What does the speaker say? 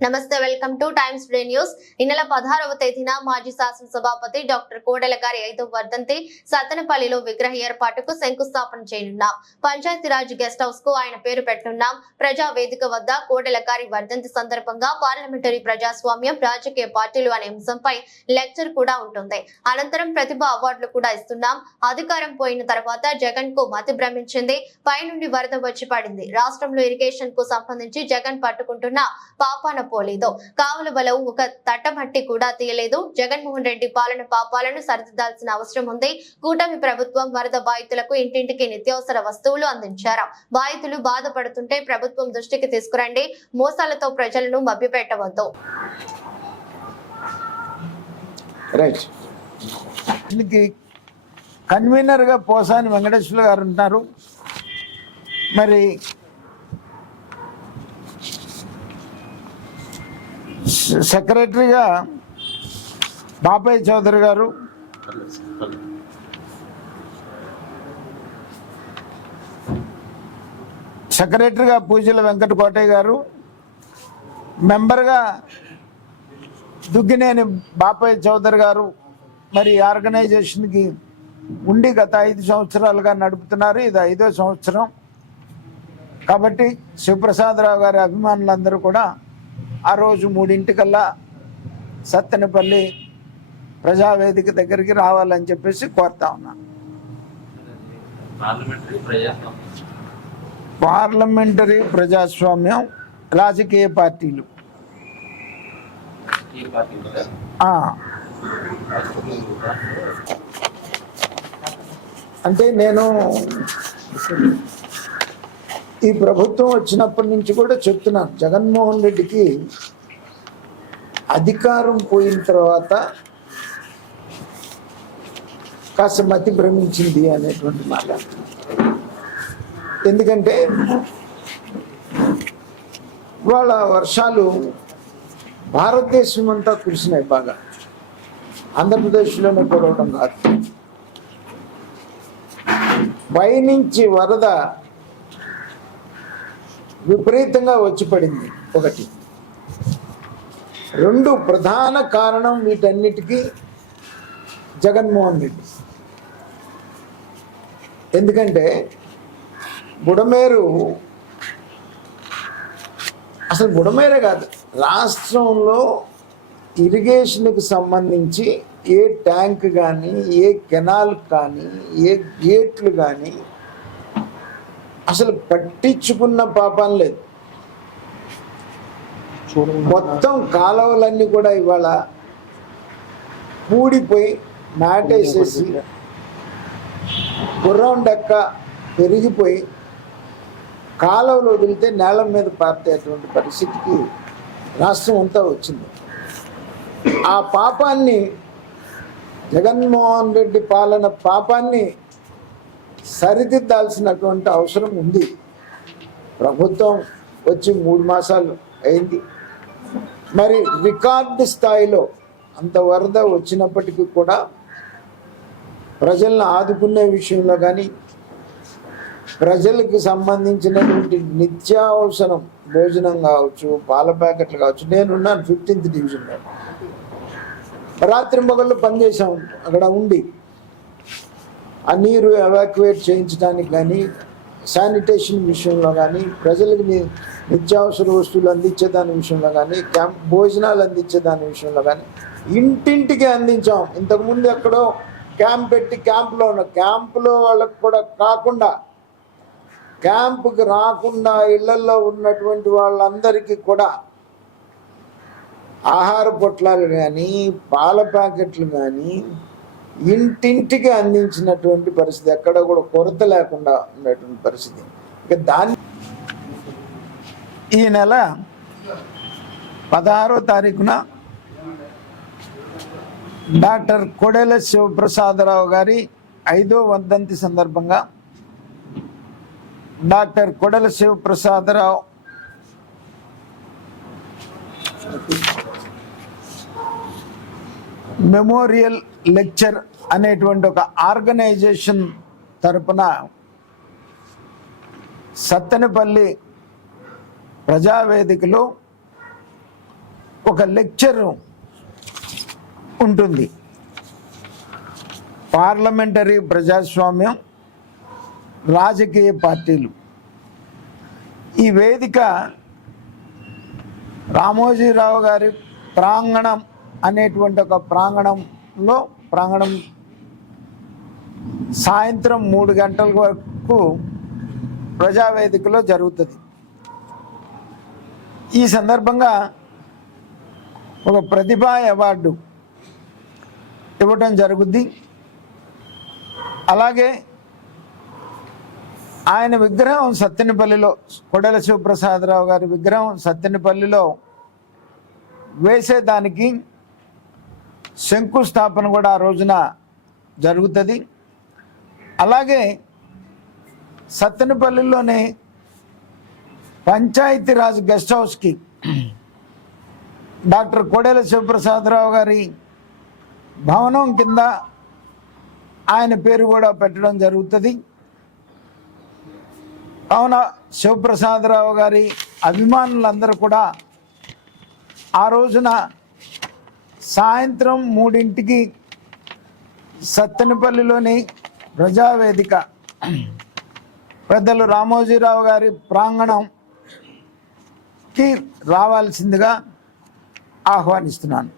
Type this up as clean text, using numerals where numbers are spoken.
నమస్తే, welcome two times today news. ఈ నెల 16వ తేదీన మాజీ శాసనసభాపతి డాక్టర్ కోడెల గారి 5వ వర్ధంతి సత్తెనపల్లిలో విగ్రహ ఏర్పాటుకు శంకుస్థాపన చేయనున్నాం. పంచాయతీరాజ్ గెస్ట్ హౌస్ కు ఆయన పేరు పెట్టనున్నాం. ప్రజా వేదిక వద్ద కోడెల గారి వర్ధంతి సందర్భంగా పార్లమెంటరీ ప్రజాస్వామ్యం, రాజకీయ పార్టీలు అనే అంశంపై లెక్చర్ కూడా ఉంటుంది. అనంతరం ప్రతిభ అవార్డులు కూడా ఇస్తున్నాం. అధికారం పోయిన తర్వాత జగన్ కు మతి భ్రమించింది. పైనుండి వరద వచ్చి పడింది. రాష్ట్రంలో ఇరిగేషన్ కు సంబంధించి జగన్ పట్టుకుంటున్న పాపాన పోలేదు. కావులవలో ఒక తట్టమట్టి కూడా తీయలేదు. జగన్మోహన్ రెడ్డి పాలన పాపాలను సరిదిద్దాల్సిన అవసరం ఉంది. కూటమి ప్రభుత్వం వరద బాధితులకు ఇంటింటికి నిత్యావసర వస్తువులు అందించారు. బాధితులు బాధపడుతుంటే ప్రభుత్వం దృష్టికి తీసుకురండి. మోసాలతో ప్రజలను మభ్యపెట్టవద్దు. కన్వీనర్ గా పోసాని వెంకటేశ్వర గారు ఉంటారు. మరి సెక్రటరీగా బాపయ్య చౌదరి గారు, సెక్రటరీగా పూజల వెంకట కోటయ్య గారు, మెంబర్గా దుగ్గినేని బాపయ్య చౌదరి గారు మరి ఆర్గనైజేషన్కి ఉండి గత 5 సంవత్సరాలుగా నడుపుతున్నారు. ఇది 5వ సంవత్సరం కాబట్టి శివప్రసాదరావు గారి అభిమానులందరూ కూడా ఆ రోజు 3:00 సత్తెనపల్లి ప్రజావేదిక దగ్గరికి రావాలని చెప్పేసి కోరుతా ఉన్నాను. పార్లమెంటరీ ప్రజాస్వామ్యం, రాజకీయ పార్టీలు అంటే నేను ఈ ప్రభుత్వం వచ్చినప్పటి నుంచి కూడా చెప్తున్నాను, జగన్మోహన్ రెడ్డికి అధికారం పోయిన తర్వాత కాస్త మతి భ్రమించింది అనేటువంటి మాట. ఎందుకంటే ఇవాళ వర్షాలు భారతదేశం అంతా కురిసినాయి బాగా, ఆంధ్రప్రదేశ్లోనే కురవడం కాదు. పైనుంచి వరద విపరీతంగా వచ్చి పడింది. 1. 2 ప్రధాన కారణం వీటన్నిటికీ జగన్మోహన్ రెడ్డి. ఎందుకంటే బుడమేరు, అసలు బుడమేరే కాదు, రాష్ట్రంలో ఇరిగేషన్కి సంబంధించి ఏ ట్యాంక్ కానీ, ఏ కెనాల్ కానీ, ఏ గేట్లు కానీ అసలు పట్టించుకున్న పాపం లేదు. మొత్తం కాలువలన్నీ కూడా ఇవాళ పూడిపోయి నాటేసేసి గుర్రం డెక్క పెరిగిపోయి కాలువలు వదిలితే నేల మీద పారేటువంటి పరిస్థితికి రాష్ట్రం అంతా వచ్చింది. ఆ పాపాన్ని, జగన్మోహన్ రెడ్డి పాలన పాపాన్ని సరిదిద్దాల్సినటువంటి అవసరం ఉంది. ప్రభుత్వం వచ్చి 3 మాసాలు అయింది. మరి రికార్డు స్థాయిలో అంత వరద వచ్చినప్పటికీ కూడా ప్రజలను ఆదుకునే విషయంలో కానీ, ప్రజలకు సంబంధించినటువంటి నిత్యావసరం భోజనం కావచ్చు, పాల ప్యాకెట్లు కావచ్చు. నేనున్నాను 15th డివిజన్లో, రాత్రి మొగళ్ళు పనిచేసాం అక్కడ ఉండి. ఆ నీరు ఎవాక్యువేట్ చేయించడానికి కానీ, శానిటేషన్ విషయంలో కానీ, ప్రజలకు నిత్యావసర వస్తువులు అందించే దాని విషయంలో కానీ, భోజనాలు అందించే దాని విషయంలో కానీ ఇంటింటికి అందించాం. ఇంతకుముందు ఎక్కడో క్యాంప్ పెట్టి క్యాంపులో వాళ్ళకు కూడా కాకుండా, క్యాంపుకి రాకుండా ఇళ్లల్లో ఉన్నటువంటి వాళ్ళందరికీ కూడా ఆహార పొట్లాలు కానీ, పాల ప్యాకెట్లు కానీ ఇంటింటికి అందించినటువంటి పరిస్థితి, ఎక్కడ కూడా కొరత లేకుండా ఉన్నటువంటి పరిస్థితి. ఇక దాన్ని ఈ నెల 16వ తారీఖున డాక్టర్ కోడెల శివప్రసాదరావు గారి 5వ వర్ధంతి సందర్భంగా doctor Kodela Sivaprasadarao memorial lecture అనేటువంటి ఒక ఆర్గనైజేషన్ తరపున సత్తెనపల్లి ప్రజావేదికలో ఒక లెక్చర్ ఉంటుంది. పార్లమెంటరీ ప్రజాస్వామ్యం, రాజకీయ పార్టీలు. ఈ వేదిక రామోజీరావు గారి ప్రాంగణం అనేటువంటి ఒక ప్రాంగణం సాయంత్రం 3 గంటల వరకు ప్రజావేదికలో జరుగుతుంది. ఈ సందర్భంగా ఒక ప్రతిభా అవార్డు ఇవ్వటం జరుగుద్ది. అలాగే ఆయన విగ్రహం సత్తెనపల్లిలో, కొడెల శివప్రసాదరావు గారి విగ్రహం సత్తెనపల్లిలో వేసేదానికి శంకుస్థాపన కూడా ఆ రోజున జరుగుతుంది. అలాగే సత్తెనపల్లిలోనే పంచాయతీరాజ్ గెస్ట్ హౌస్కి డాక్టర్ కొడెల శివప్రసాదరావు గారి భవనం కింద ఆయన పేరు కూడా పెట్టడం జరుగుతుంది. కావున శివప్రసాదరావు గారి అభిమానులందరూ కూడా ఆ రోజున సాయంత్రం 3 సత్తెనపల్లిలోని ప్రజావేదిక పెద్దలు రామోజీరావు గారి ప్రాంగణంకి రావాల్సిందిగా ఆహ్వానిస్తున్నాను.